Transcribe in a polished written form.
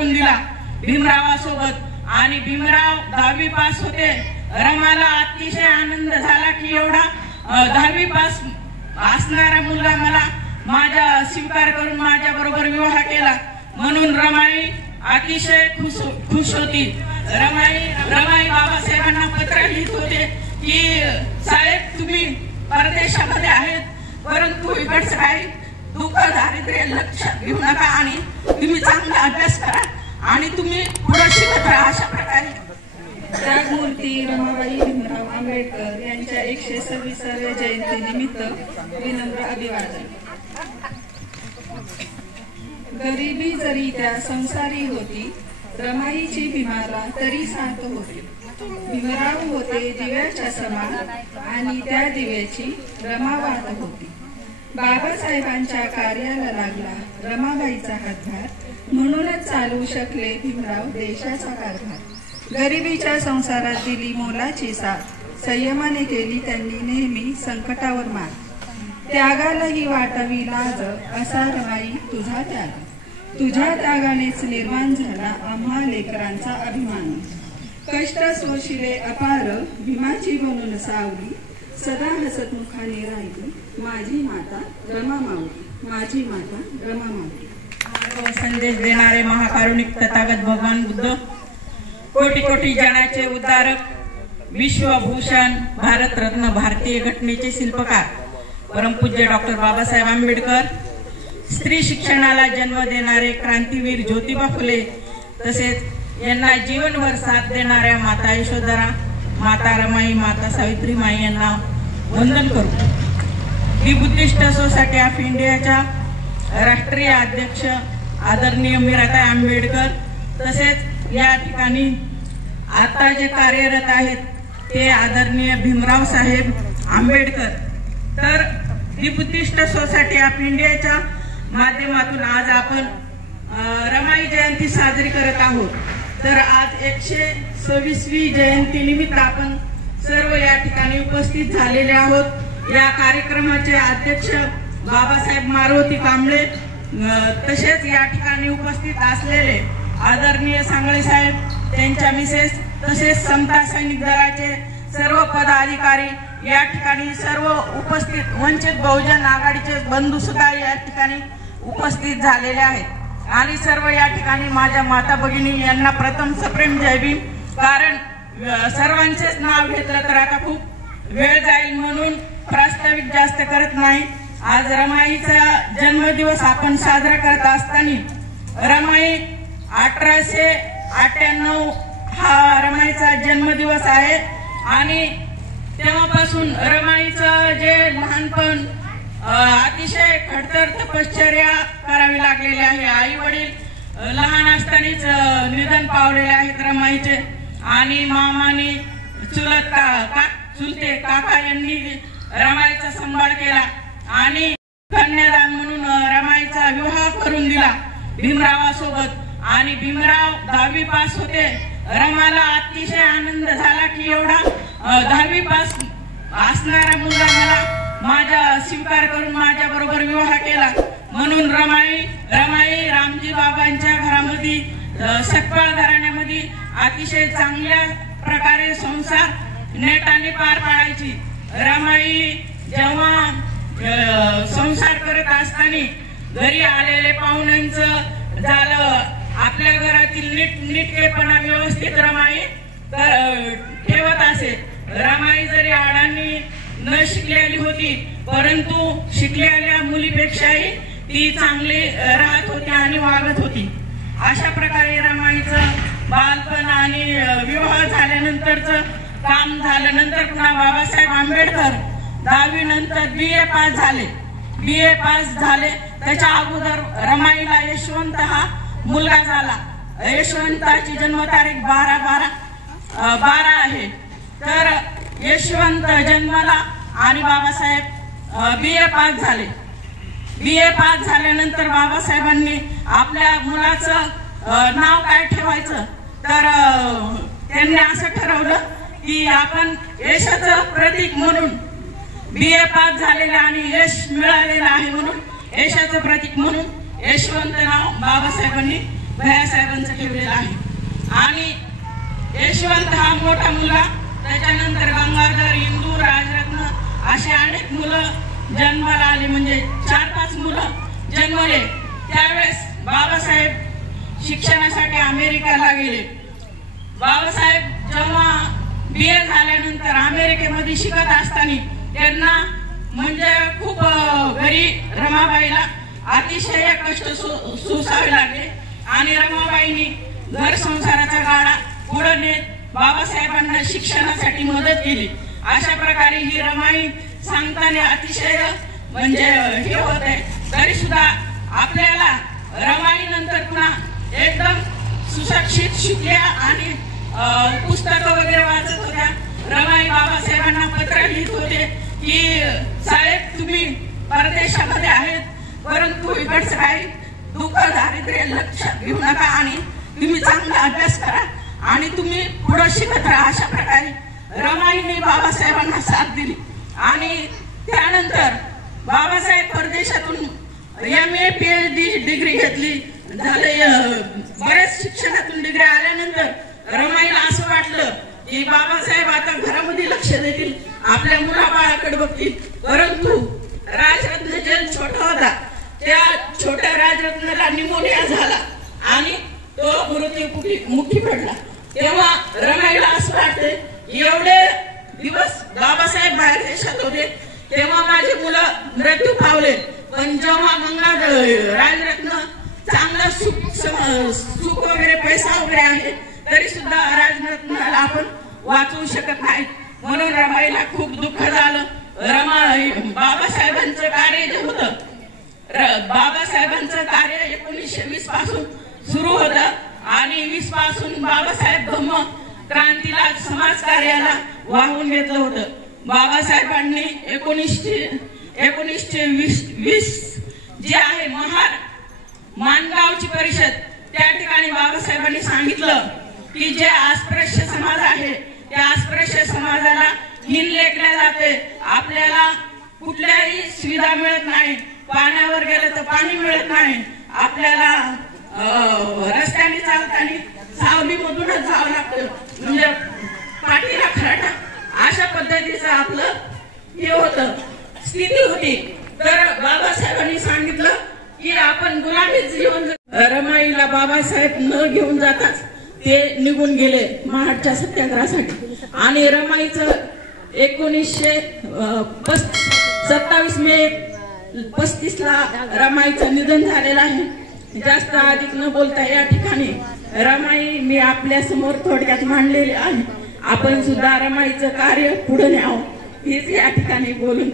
करून दिला भीमरावासोबत आणि भीमराव 10वी पास होते। रमाला अतिशय आनंद झाला की एवढा 10वी पास असणारा मुलगा मला माझा स्वीकार करून माझ्या बरोबर विवाह केला, म्हणून रमाई अतिशय खुश होती। रमाई बाबासाहेबांना पत्र लिहित होते की साहेब तुम्ही परदेशामध्ये आहेत, परंतु इकडचं काही दुःख दारिद्र्य लक्षात घेऊ नका आणि तुम्ही चांगला अभ्यास करा आणि तुम्ही पुढे शिकत राहा। अशा प्रकारे त्यागमूर्ती रमाबाई भीमराव आंबेडकर यांच्या 126व्या जयंतीनिमित्त विनम्र अभिवादन। गरिबी जरी त्या संसारी होती, रमाईची भीमाला तरी साथ होती। भीमराव होते दिव्याच्या समान आणि त्या दिव्याची रमा वाहत होती। बाबासाहेबांच्या कार्याला लागला रमाबाईचा हातभार, म्हणूनच चालू शकले भीमराव देशाचा कारभार। गरिबीच्या संसारात दिली मोलाची साथ, संयमाने केली त्यांनी नेहमी संकटावर मात। त्यागालाही वाटावी लाज, असा रमाई तुझा त्याग, तुझ्या त्यागानेच निर्माण झाला आम्हा लेकरांचा अभिमान। कष्ट सोशिले अपार, भीमाची बनून सावली, सदा हसतमुखाने राहिली माझी माता रमा माऊली, माझी माता रमा माऊली। संदेश देणारे महाकारुणिक तथागत भगवान बुद्ध, कोटी कोटी जनाचे उद्धारक, विश्वभूषण, भारतरत्न, भारतीय घटनेचे शिल्पकार, परमपूज्य डॉक्टर बाबासाहेब आंबेडकर, स्त्री शिक्षणाला जन्म देणारे क्रांतीवीर ज्योतिबा फुले, तसेच यांना जीवनभर साथ देणाऱ्या माता यशोधरा, माता रमाई, माता सावित्रीमाई यांना वंदन करू। दी बुद्धिस्ट सोसायटी ऑफ इंडियाच्या राष्ट्रीय अध्यक्ष आदरणीय मीराताई आंबेडकर, तसेच या ठिकाणी आता जे कार्यरत आहेत ते आदरणीय भीमराव साहेब आंबेडकर, तर दी बुद्धिस्ट सोसायटी ऑफ इंडियाच्या माध्यमातून आज आपण रमाई जयंती साजरी करत आहोत। तर आज 126वी जयंती निमित्त आपण सर्व या ठिकाणी उपस्थित झालेले आहोत। या कार्यक्रमाचे अध्यक्ष बाबासाहेब मारुती कांबळे, तसेच या ठिकाणी उपस्थित असलेले आदरणीय सांगळे साहेब, त्यांच्या मिसेस, तसेच समता सैनिक दलाचे सर्व पदाधिकारी, या ठिकाणी सर्व उपस्थित वंचित बहुजन आघाडीचे बंधू सुद्धा या ठिकाणी उपस्थित झालेले आहेत आणि सर्व या ठिकाणी माझ्या माता भगिनी यांना प्रथम सप्रेम जय भीम। कारण सर्वांचेच नाव घेतलं तर आता खूप वेळ जाईल, म्हणून प्रास्ताविक जास्त करत नाही। आज रमाईचा जन्मदिवस आपण साजरा करत असताना रमाई 1898 हा रमाईचा जन्मदिवस आहे आणि तेव्हापासून रमाईचं जे लहानपण अतिशय खडतर तपश्चर्या करावी लागलेली आहे। आई वडील लहान असतानाच निधन पावलेले आहेत रमाईचे आणि मामाने चुलते काका यांनी रमाईचा सांभाळ केला आणि कन्यादान म्हणून रमाईचा विवाह करून दिला भीमरावासोबत आणि भीमराव 10वी पास होते। रमाला अतिशय आनंद झाला की एवढा 10वी पास असणारा मुलगा मला माझा स्वीकार करून माझ्या बरोबर विवाह केला, म्हणून रमाई रामजी बाबांच्या घरामध्ये सकपाळ घराण्यामध्ये अतिशय चांगल्या प्रकारे संसार नेटाने पार पाडायची। रमाई जेव्हा संसार करत असताना घरी आलेले पाहुण्यांचं झालं, आपल्या घरातील नीटनेटकेपणा व्यवस्थित रमाई ठेवत असे। रमाई जरी आडांनी न शिकलेली होती, परंतु शिकलेल्या मुलीपेक्षाही ती चांगली राहत होती आणि वागत होती। अशा प्रकारे रमाईचं बालपण आणि विवाह झाल्यानंतरचं काम झाल्यानंतर पुन्हा बाबासाहेब आंबेडकर 10वी नंतर BA पास झाले। त्याच्या अगोदर रमाईला यशवंत हा मुलगा झाला। यशवंताची जन्मतारीख 12/12 आहे। तर यशवंत जन्माला आणि बाबासाहेब BA पास झाले। BA पास झाल्यानंतर बाबासाहेबांनी आपल्या मुलाचं नाव काय ठेवायचं, तर त्यांनी असं ठरवलं की आपण यशाचं प्रतीक म्हणून BA पास झालेले आणि यश मिळालेलं आहे म्हणून यशाचं प्रतीक म्हणून यशवंत नाव बाबासाहेबांनी भैयासाहेबांचं ठेवलेलं आहे. आणि यशवंत हा मोठा मुलगा, त्याच्यानंतर गंगाधर, इंदू, राजरत्न असे अनेक मुलं जन्माला आले, म्हणजे 4-5 मुलं जन्मले. त्यावेळेस बाबासाहेब शिक्षणासाठी अमेरिकेला गेले. बाबासाहेब जेव्हा BA झाल्यानंतर अमेरिकेमध्ये शिकत असताना त्यांना म्हणजे खूप घरी रमाबाईला अतिशय कष्ट सोसावे लागले आणि रमाबाईंनी घर संसाराचा गाडा पुढे नेत बाबासाहेबांना शिक्षणासाठी मदत केली. अशा प्रकारे ही रमाई सांगताना अतिशय म्हणजे हे होत आहे. तरी सुद्धा आपल्याला रमाई नंतर पुन्हा एकदम सुशिक्षित शिकल्या आणि पुस्तकं वगैरे वाचत होत्या. रमाई बाबासाहेबांना पत्र लिहित होते की साहेब तुम्ही परदेशामध्ये आहेत, परंतु इकडचं काही दुःख दारिद्र्य लक्षात घेऊ नका आणि तुम्ही चांगला अभ्यास करा आणि तुम्ही पुढे शिकत राहा. अशा प्रकारे रमाईने बाबासाहेबांना साथ दिली. आणि त्यानंतर बाबासाहेब परदेशातून MA PhD डिग्री घेतली. झाले बरेच शिक्षणातून डिग्री आल्यानंतर रमाईला असं वाटलं की बाबासाहेब आता घरामध्ये लक्ष देतील, आपल्या मुलाबाळाकडे बघतील. परंतु राजरत्न जेल छोटा होता, त्या छोट्या राजरत्नाला निमोनिया झाला आणि तो मृत्युमुखी पडला. तेव्हा रमाईला असं वाटतं एवढे दिवस बाबासाहेब बाहेर देशात होते, तेव्हा माझे मुलं मृत्यू पावले. पण जेव्हा गंगाधर, राजरत्न चांगलं सुख वगैरे पैसा वगैरे आहे, तरी सुद्धा राजरत्नाला आपण वाचवू शकत नाही. म्हणून रमाईला खूप दुःख झालं. बाबासाहेबांचं कार्य जे होतं, बाबासाहेबांचं कार्य 1920 पासून सुरू होतं आणि 20 पासून बाबासाहेब धम्म क्रांतीला समाज कार्याला वाहून घेतलं होतं. बाबासाहेबांनी 1920 जे आहे माणगावची परिषद, त्या ठिकाणी बाबासाहेबांनी सांगितलं की जे अस्पृश्य समाज आहे त्या अस्पृश्य समाजाला हीन लेखल्या जाते. आपल्याला कुठल्याही सुविधा मिळत नाही, पाण्यावर गेलं तर पाणी मिळत नाही, आपल्याला रस्त्याने चालताना सावलीमधूनच जावं लागतं, म्हणजे पाठीला खराटा. अशा पद्धतीचं आपलं हे होतं, स्थिती होती. तर बाबासाहेबांनी सांगितलं की आपण गुलामीच जीवन. रमाईला बाबासाहेब न घेऊन जाताच ते निघून गेले महाडच्या सत्याग्रहासाठी. आणि रमाईचं 27 मे 35 ला रमाईचं निधन झालेलं आहे. जास्त अधिक न बोलता या ठिकाणी रमाई मी आपल्या समोर थोडक्यात मांडलेली आहे. आपण सुद्धा रमाईचं कार्य पुढे न्यावं हीच या ठिकाणी बोलून